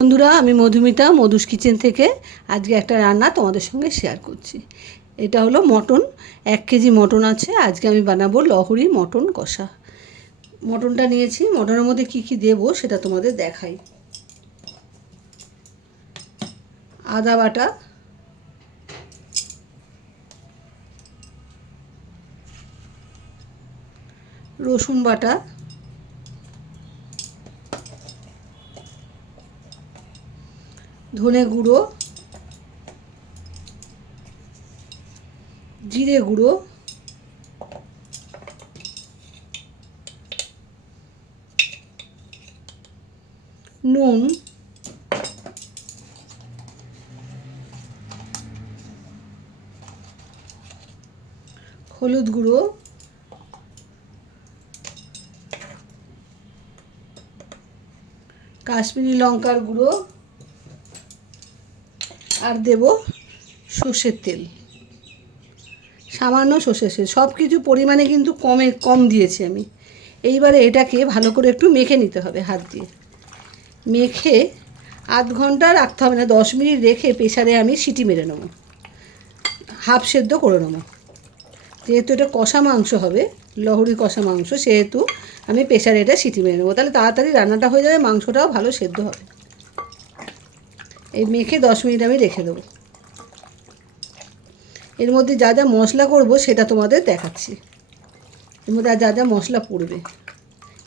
বন্ধুরা, আমি মধুমিতা মধুস কিচেন থেকে আজকে একটা রান্না তোমাদের সঙ্গে শেয়ার করছি। এটা হলো মটন। 1 কেজি মটন আছে। আজকে আমি বানাবো লহরি মটন কষা। মটনটা নিয়েছি, মটনের মধ্যে কি কি দেব সেটা তোমাদের দেখাই। আদা বাটা, রসুন বাটা, ধনে গুঁড়ো, জিরে গুঁড়ো, নুন, হলুদ গুঁড়ো, কাশ্মীরি লঙ্কার গুঁড়ো, আর দেব সর্ষের তেল, সামান্য সর্ষের তেল। সব কিছু পরিমাণে কিন্তু কম দিয়েছি আমি। এইবারে এটাকে ভালো করে একটু মেখে নিতে হবে হাত দিয়ে। মেখে আধ ঘন্টা রাখতে হবে না, 10 মিনিট রেখে প্রেসারে আমি সিটি মেরে নেব, হাফ সেদ্ধ করে নেব। যেহেতু এটা কষা মাংস হবে, লহরি কষা মাংস, সেহেতু আমি প্রেসারে এটা সিটি মেরে নেবো। তাহলে তাড়াতাড়ি রান্নাটা হয়ে যাবে, মাংসটাও ভালো সেদ্ধ হবে। এই মেখে 10 মিনিট আমি রেখে দেবো। এর মধ্যে যা যা মশলা করব সেটা তোমাদের দেখাচ্ছি। এর মধ্যে আর যা যা মশলা পড়বে,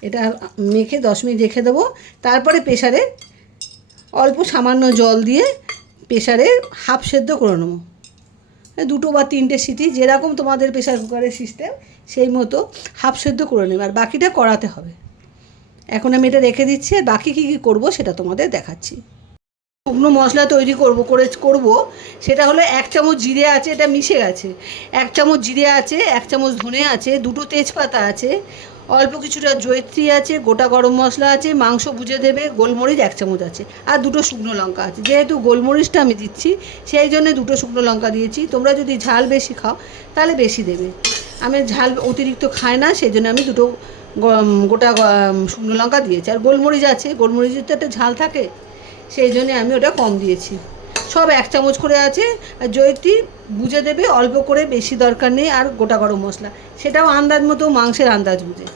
এটা মেখে 10 মিনিট রেখে দেবো। তারপরে প্রেসারে অল্প সামান্য জল দিয়ে প্রেসারে হাফ সেদ্ধ করে নেবো। 2 বা 3টে সিটি, যেরকম তোমাদের প্রেসার কুকারের সিস্টেম সেই মতো হাফ সেদ্ধ করে নেবে, আর বাকিটা করাতে হবে। এখন আমি এটা রেখে দিচ্ছি, আর বাকি কী কী করবো সেটা তোমাদের দেখাচ্ছি। শুকনো মশলা তৈরি করব সেটা হলো 1 চামচ জিরে আছে, এটা মিশে গেছে। 1 চামচ জিরে আছে, 1 চামচ ধনে আছে, 2টো তেজপাতা আছে, অল্প কিছুটা জয়িত্রী আছে, গোটা গরম মশলা আছে, মাংস বুঝে দেবে, গোলমরিচ 1 চামচ আছে, আর 2টো শুকনো লঙ্কা আছে। যেহেতু গোলমরিচটা আমি দিচ্ছি সেই জন্য 2টো শুকনো লঙ্কা দিয়েছি। তোমরা যদি ঝাল বেশি খাও তাহলে বেশি দেবে। আমি ঝাল অতিরিক্ত খাই না, সেই জন্য আমি 2টো গোটা শুকনো লঙ্কা দিয়েছি। আর গোলমরিচ আছে, গোলমরিচের তো একটা ঝাল থাকে, সেই জন্যে আমি ওটা কম দিয়েছি। সব 1 চামচ করে আছে। আর জয়িত্রী বুঝে দেবে অল্প করে, বেশি দরকার নেই। আর গোটা গরম মশলা সেটাও আন্দাজ মতো, মাংসের আন্দাজ বুঝে।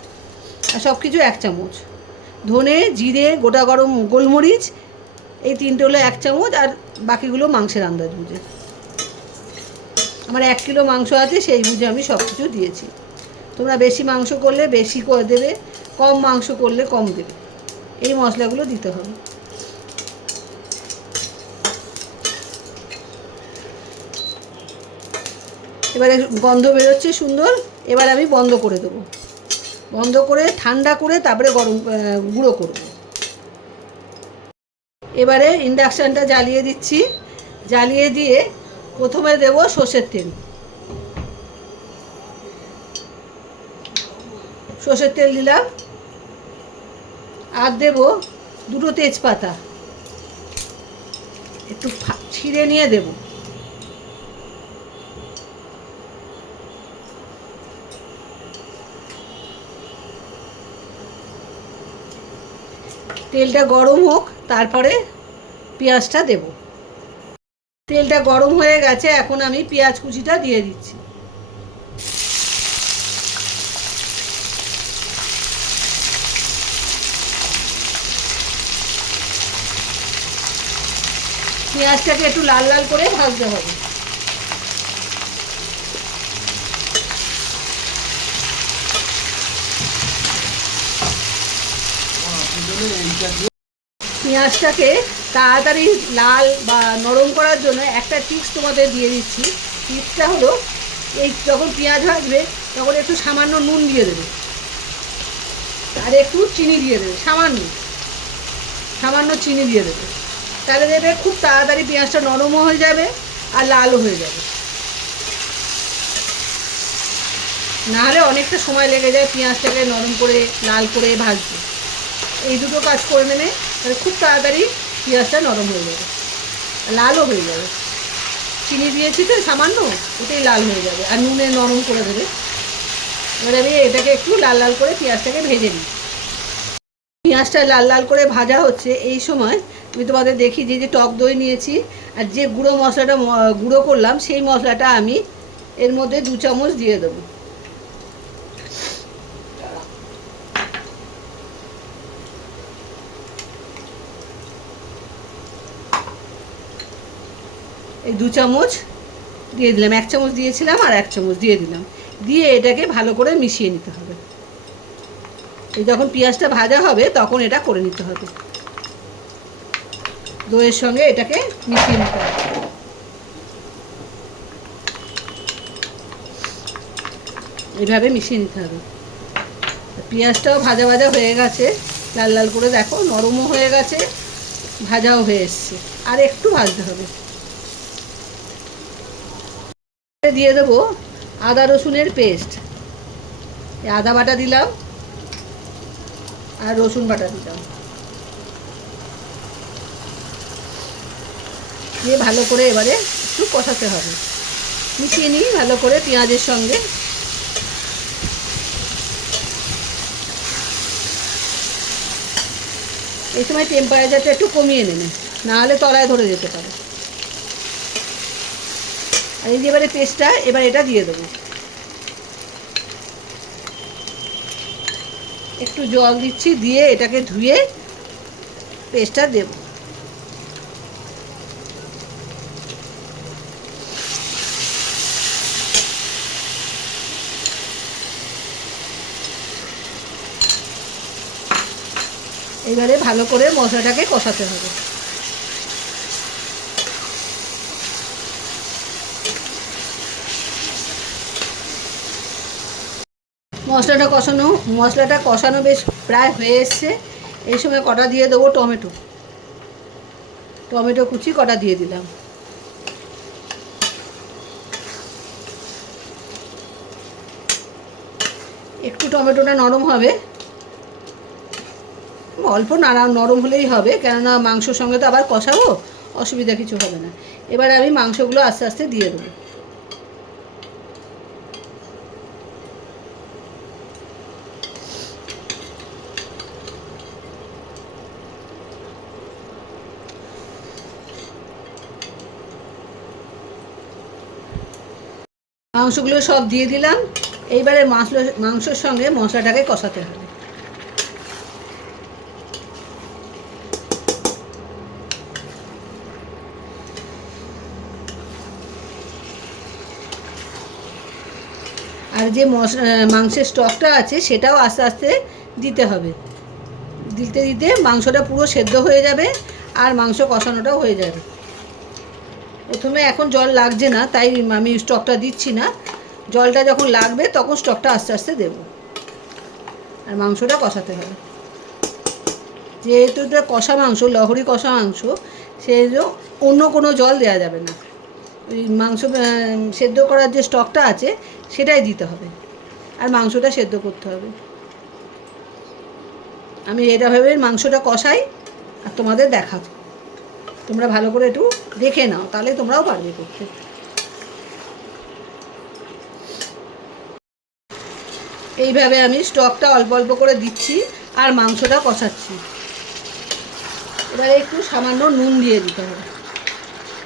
আর সব কিছু 1 চামচ। ধনে, জিরে, গোটা গরম গোলমরিচ, এই 3টে হলো 1 চামচ, আর বাকিগুলো মাংসের আন্দাজ বুঝে। আমার 1 কিলো মাংস আছে, সেই বুঝে আমি সব কিছু দিয়েছি। তোমরা বেশি মাংস করলে বেশি করে দেবে, কম মাংস করলে কম দেবে। এই মশলাগুলো দিতে হবে। এবারে গন্ধ বেরোচ্ছে সুন্দর। এবার আমি বন্ধ করে দেবো। বন্ধ করে ঠান্ডা করে তারপরে গুঁড়ো করব। এবারে ইন্ডাকশানটা জ্বালিয়ে দিচ্ছি। জ্বালিয়ে দিয়ে প্রথমে দেব সর্ষের তেল। সর্ষের তেল দিলাম, আর দেব 2টো তেজপাতা, একটু ছিঁড়ে নিয়ে দেব। তেলটা গরম হোক, তারপরে পেঁয়াজটা দেব। তেলটা গরম হয়ে গেছে, এখন আমি পেঁয়াজ কুচিটা দিয়ে দিচ্ছি। পেঁয়াজটাকে একটু লাল লাল করে ভাজতে হবে। পেঁয়াজটাকে তাড়াতাড়ি লাল বা নরম করার জন্য একটা টিপস তোমাদের দিয়ে দিচ্ছি। টিপসটা হলো, এই যখন পেঁয়াজ ভাজবে তখন একটু সামান্য নুন দিয়ে দেবে, আর একটু চিনি দিয়ে দেবে, সামান্য সামান্য চিনি দিয়ে দেবে। তাহলে দেবে খুব তাড়াতাড়ি পেঁয়াজটা নরমও হয়ে যাবে আর লালও হয়ে যাবে। নাহলে অনেকটা সময় লেগে যায় পেঁয়াজটাকে নরম করে লাল করে ভাজতে। এই দুটো কাজ করে নেবে, তাহলে খুব তাড়াতাড়ি পেঁয়াজটা নরম হয়ে যাবে, লালও হয়ে যাবে। চিনি দিয়েছি তো সামান্য, ওটাই লাল হয়ে যাবে, আর নুনে নরম করে দেবে। এবার আমি এটাকে একটু লাল লাল করে পেঁয়াজটাকে ভেজে নিই। পেঁয়াজটা লাল লাল করে ভাজা হচ্ছে, এই সময় আমি তোমাদের দেখি যে টক দই নিয়েছি আর যে গুঁড়ো মশলাটা গুঁড়ো করলাম সেই মশলাটা আমি এর মধ্যে 2 চামচ দিয়ে দেবো। এই 2 চামচ দিয়ে দিলাম, 1 চামচ দিয়েছিলাম আর 1 চামচ দিয়ে দিলাম, দিয়ে এটাকে ভালো করে মিশিয়ে নিতে হবে। এই যখন পেঁয়াজটা ভাজা হবে তখন এটা করে নিতে হবে, দইয়ের সঙ্গে এটাকে মিশিয়ে নিতে হবে। এইভাবে মিশিয়ে নিতে হবে। পেঁয়াজটাও ভাজা ভাজা হয়ে গেছে, লাল লাল করে দেখো, নরমও হয়ে গেছে, ভাজাও হয়ে এসছে, আর একটু ভাজতে হবে। দিয়ে দেবো আদা রসুনের পেস্ট, আদা বাটা দিলাম আর রসুন বাটা দিলাম, দিয়ে ভালো করে এবারে একটু কষাতে হবে, মিশিয়ে নিই ভালো করে পেঁয়াজের সঙ্গে। এই সময় টেম্পারেচারটা একটু কমিয়ে নেবে, নাহলে তলায় ধরে যেতে পারে। আর এই যে এবারে পেস্টটা, এবার এটা দিয়ে দেবো, একটু জল দিচ্ছি, দিয়ে এটাকে ধুয়ে পেস্টটা দেব। এবারে ভালো করে মশলাটাকে কষাতে হবে। মশলাটা কষানো বেশ প্রায় হয়ে এসছে। এই সময় কটা দিয়ে দেবো টমেটো কুচি কটা দিয়ে দিলাম। একটু টমেটোটা নরম হবে, অল্প নরম হলেই হবে, কেননা মাংসর সঙ্গে তো আবার কষাবো, অসুবিধা কিছু হবে না। এবার আমি মাংসগুলো আস্তে আস্তে দিয়ে দেবো। মাংসগুলো সব দিয়ে দিলাম। এইবারে মাংসর সঙ্গে মশলাটাকে কষাতে হবে। আর যে মাংসের স্টকটা আছে সেটাও আস্তে আস্তে দিতে হবে, দিতে দিতে মাংসটা পুরো সেদ্ধ হয়ে যাবে আর মাংস কষানোটাও হয়ে যাবে। প্রথমে এখন জল লাগছে না, তাই আমি স্টকটা দিচ্ছি না, জলটা যখন লাগবে তখন স্টকটা আস্তে আস্তে দেব। আর মাংসটা কষাতে হবে, যেহেতু এটা কষা মাংস, লহরি কষা মাংস, সেই অন্য কোনো জল দেওয়া যাবে না। ওই মাংস সেদ্ধ করার যে স্টকটা আছে সেটাই দিতে হবে, আর মাংসটা সেদ্ধ করতে হবে। আমি এটাভাবে মাংসটা কষাই আর তোমাদের দেখাবো, তোমরা ভালো করে একটু দেখে নাও, তাহলে তোমরাও পারবে করতে। এইভাবে আমি স্টকটা অল্প অল্প করে দিচ্ছি আর মাংসটা কষাচ্ছি। এবারে একটু সামান্য নুন দিয়ে দিতে হবে,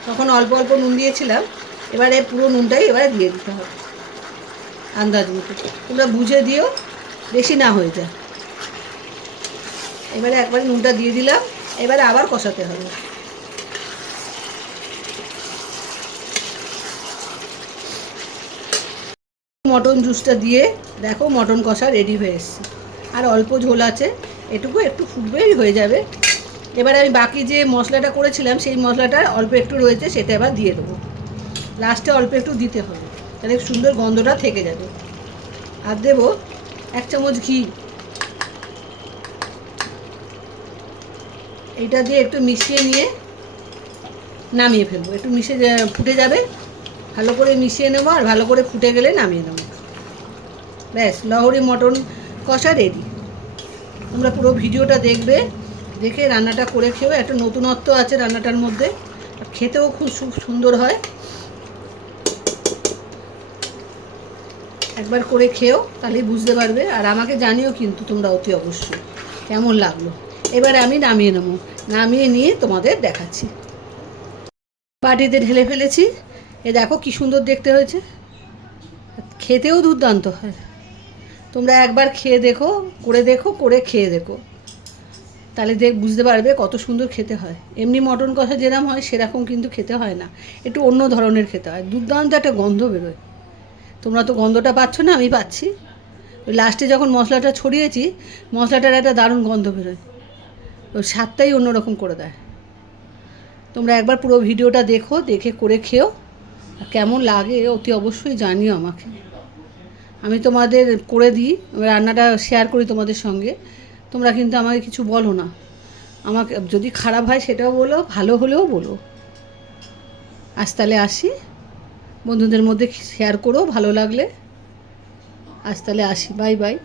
তখন অল্প অল্প নুন দিয়েছিলাম, এবারে পুরো নুনটাই এবারে দিয়ে দিতে হবে আন্দাজ মতো, তোমরা বুঝে দিও, বেশি না হয়ে যায়। এবারে একবারে নুনটা দিয়ে দিলাম, এবারে আবার কষাতে হবে। মটন জুসটা দিয়ে দেখো মটন কষা রেডি হয়ে এসছে, আর অল্প ঝোল আছে, এটুকু একটু ফুটবেই হয়ে যাবে। এবারে আমি বাকি যে মশলাটা করেছিলাম সেই মশলাটা অল্প একটু রয়েছে, সেটা এবার দিয়ে দেবো। লাস্টে অল্প একটু দিতে হবে, তাহলে সুন্দর গন্ধটা থেকে যাবে। আর দেবো 1 চামচ ঘি, এইটা দিয়ে একটু মিশিয়ে নিয়ে নামিয়ে ফেলবো। একটু ফুটে যাবে, ভালো করে মিশিয়ে নেবো, আর ভালো করে ফুটে গেলে নামিয়ে নেবো। ব্যাস, লহরি মটন কষা রেডি। তোমরা পুরো ভিডিওটা দেখবে, দেখে রান্নাটা করে খেও, একটা নতুনত্ব আছে রান্নাটার মধ্যে, আর খেতেও খুব সুন্দর হয়। একবার করে খেও, তাহলেই বুঝতে পারবে। আর আমাকে জানিও কিন্তু তোমরা অতি অবশ্যই। কেমন লাগলো। এবারে আমি নামিয়ে নেবো, নামিয়ে নিয়ে তোমাদের দেখাচ্ছি। বাটিতে ঢেলে ফেলেছি, এ দেখো কি সুন্দর দেখতে হয়েছে, খেতেও দুর্দান্ত হয়। তোমরা একবার খেয়ে দেখো, করে খেয়ে দেখো, তাহলে বুঝতে পারবে কত সুন্দর খেতে হয়। এমনি মটন কষা যেরকম হয় সেরকম কিন্তু খেতে হয় না, একটু অন্য ধরনের খেতে হয়। দুর্দান্ত একটা গন্ধ বেরোয়, তোমরা তো গন্ধটা পাচ্ছ না, আমি পাচ্ছি। ওই লাস্টে যখন মশলাটা ছড়িয়েছি, মশলাটার একটা দারুণ গন্ধ বেরোয়, ওই স্বাদটাই অন্যরকম করে দেয়। তোমরা একবার পুরো ভিডিওটা দেখো, দেখে করে খেও, কেমন লাগে অতি অবশ্যই জানিও আমাকে। আমি তোমাদের করে দিই, রান্নাটা শেয়ার করি তোমাদের সঙ্গে, তোমরা কিন্তু আমাকে কিছু বলো না। আমাকে যদি খারাপ হয় সেটাও বলো, ভালো হলেও বলো। আজ তাহলে আসি, বন্ধুদের মধ্যে শেয়ার করো ভালো লাগলে। আজ তাহলে আসি, বাই বাই।